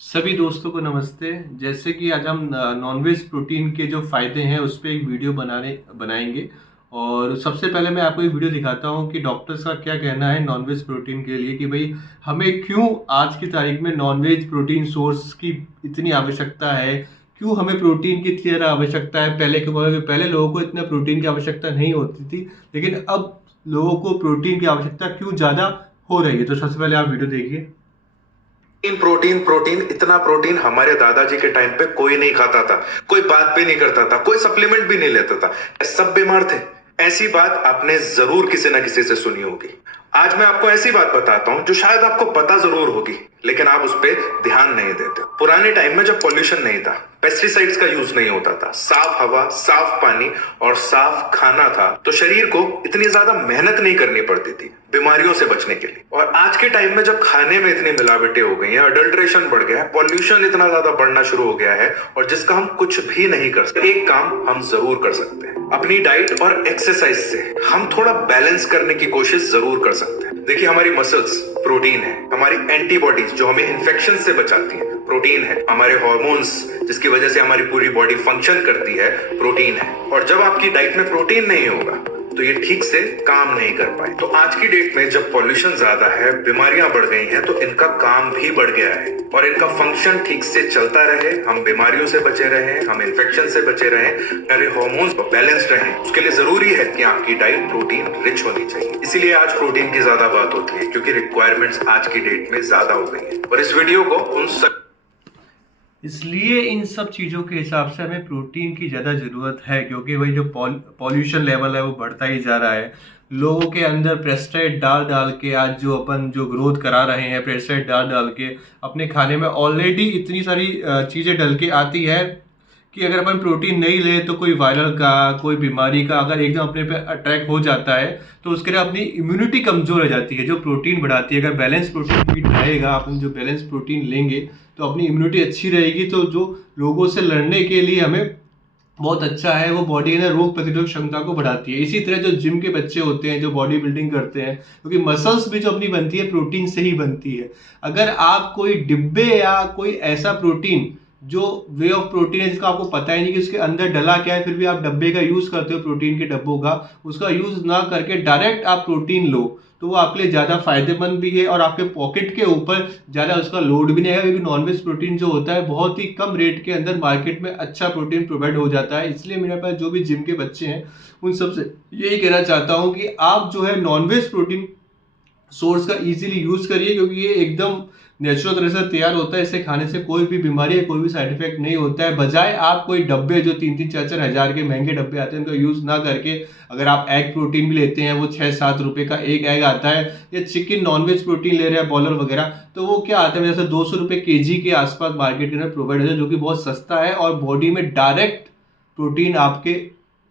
सभी दोस्तों को नमस्ते। जैसे कि आज हम नॉनवेज प्रोटीन के जो फ़ायदे हैं उस पे एक वीडियो बनाएंगे। और सबसे पहले मैं आपको एक वीडियो दिखाता हूँ कि डॉक्टर्स का क्या कहना है नॉनवेज प्रोटीन के लिए, कि भाई हमें क्यों आज की तारीख में नॉनवेज प्रोटीन सोर्स की इतनी आवश्यकता है, क्यों हमें प्रोटीन की इतनी ज़्यादा आवश्यकता है। पहले लोगों को इतना प्रोटीन की आवश्यकता नहीं होती थी, लेकिन अब लोगों को प्रोटीन की आवश्यकता क्यों ज़्यादा हो रही है। तो सबसे पहले आप वीडियो देखिए। प्रोटीन प्रोटीन इतना प्रोटीन हमारे दादाजी के टाइम पे कोई नहीं खाता था, कोई बात भी नहीं करता था, कोई सप्लीमेंट भी नहीं लेता था, सब बीमार थे। ऐसी बात आपने जरूर किसी ना किसी से सुनी होगी। आज मैं आपको ऐसी बात बताता हूं जो शायद आपको पता जरूर होगी, लेकिन आप उस पर ध्यान नहीं देते। पुराने टाइम में जब पॉल्यूशन नहीं था, पेस्टिसाइड्स का यूज नहीं होता था, साफ हवा, साफ पानी और साफ खाना था, तो शरीर को इतनी ज्यादा मेहनत नहीं करनी पड़ती थी बीमारियों से बचने के लिए। और आज के टाइम में जब खाने में इतनी मिलावटें हो गई हैं, अडल्ट्रेशन बढ़ गया है, पॉल्यूशन इतना ज्यादा बढ़ना शुरू हो गया है, और जिसका हम कुछ भी नहीं कर सकते। एक काम हम जरूर कर सकते हैं, अपनी डाइट और एक्सरसाइज से हम थोड़ा बैलेंस करने की कोशिश जरूर कर सकते हैं। देखिए, हमारी मसल्स प्रोटीन है, हमारी एंटीबॉडीज जो हमें इन्फेक्शन से बचाती है प्रोटीन है, हमारे हॉर्मोन्स जिसकी वजह से हमारी पूरी बॉडी फंक्शन करती है प्रोटीन है। और जब आपकी डाइट में प्रोटीन नहीं होगा तो ये ठीक से काम नहीं कर पाए। तो आज की डेट में जब पॉल्यूशन ज्यादा है, बीमारियां बढ़ गई हैं, तो इनका काम भी बढ़ गया है। और इनका फंक्शन ठीक से चलता रहे, हम बीमारियों से बचे रहे, हम इन्फेक्शन से बचे रहे, हमारे हॉर्मोन्स बैलेंस्ड रहे, उसके लिए जरूरी है कि आपकी डाइट प्रोटीन रिच होनी चाहिए। इसीलिए आज प्रोटीन की ज्यादा बात होती है, क्योंकि रिक्वायरमेंट्स आज की डेट में ज्यादा हो गई है। और इस वीडियो को इसलिए इन सब चीज़ों के हिसाब से हमें प्रोटीन की ज़्यादा ज़रूरत है, क्योंकि वही जो पॉल्यूशन लेवल है वो बढ़ता ही जा रहा है। लोगों के अंदर पेस्टिसाइड डाल डाल के आज जो ग्रोथ करा रहे हैं, पेस्टिसाइड डाल डाल के अपने खाने में ऑलरेडी इतनी सारी चीज़ें डल के आती है कि अगर अपन प्रोटीन नहीं ले तो कोई वायरल का, कोई बीमारी का अगर एकदम अपने पे अटैक हो जाता है तो उसके लिए अपनी इम्यूनिटी कमज़ोर हो जाती है, जो प्रोटीन बढ़ाती है। अगर बैलेंस प्रोटीन फीड रहेगा, अपन जो बैलेंस प्रोटीन लेंगे तो अपनी इम्यूनिटी अच्छी रहेगी, तो जो लोगों से लड़ने के लिए हमें बहुत अच्छा है। वो बॉडी ना रोग प्रतिरोधक क्षमता को बढ़ाती है। इसी तरह जो जिम के बच्चे होते हैं, जो बॉडी बिल्डिंग करते हैं, क्योंकि मसल्स भी जो अपनी बनती है प्रोटीन से ही बनती है। अगर आप कोई डिब्बे या कोई ऐसा प्रोटीन जो वे ऑफ प्रोटीन है जिसका आपको पता ही नहीं कि उसके अंदर डला क्या है, फिर भी आप डब्बे का यूज़ करते हो, प्रोटीन के डब्बों का, उसका यूज़ ना करके डायरेक्ट आप प्रोटीन लो, तो वो आपके लिए ज़्यादा फायदेमंद भी है और आपके पॉकेट के ऊपर ज़्यादा उसका लोड भी नहीं है, क्योंकि नॉनवेज प्रोटीन जो होता है बहुत ही कम रेट के अंदर मार्केट में अच्छा प्रोटीन प्रोवाइड हो जाता है। इसलिए मेरे पास जो भी जिम के बच्चे हैं उन सबसे यही कहना चाहता हूँ कि आप जो है नॉनवेज प्रोटीन सोर्स का इजीली यूज़ करिए, क्योंकि ये एकदम नेचुरल तरह से तैयार होता है। इसे खाने से कोई भी बीमारी या कोई भी साइड इफेक्ट नहीं होता है। बजाय आप कोई डब्बे जो 3-4 हज़ार के महंगे डब्बे आते हैं उनका यूज़ ना करके, अगर आप एग प्रोटीन भी लेते हैं, वो 6-7 रुपये का एक एग आता है, या चिकन नॉनवेज प्रोटीन ले रहे हैं बॉयलर वगैरह, तो वो क्या आता है जैसे 200 रुपये केजी के आसपास मार्केट के अंदर प्रोवाइड होता है, जो कि बहुत सस्ता है और बॉडी में डायरेक्ट प्रोटीन आपके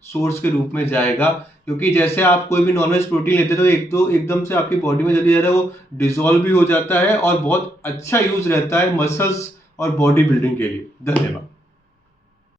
सोर्स के रूप में जाएगा। क्योंकि जैसे आप कोई भी नॉनवेज प्रोटीन लेते तो एकदम से आपकी बॉडी में जल्दी ज़्यादा वो डिजोल्व भी हो जाता है और बहुत अच्छा यूज़ रहता है मसल्स और बॉडी बिल्डिंग के लिए। धन्यवाद।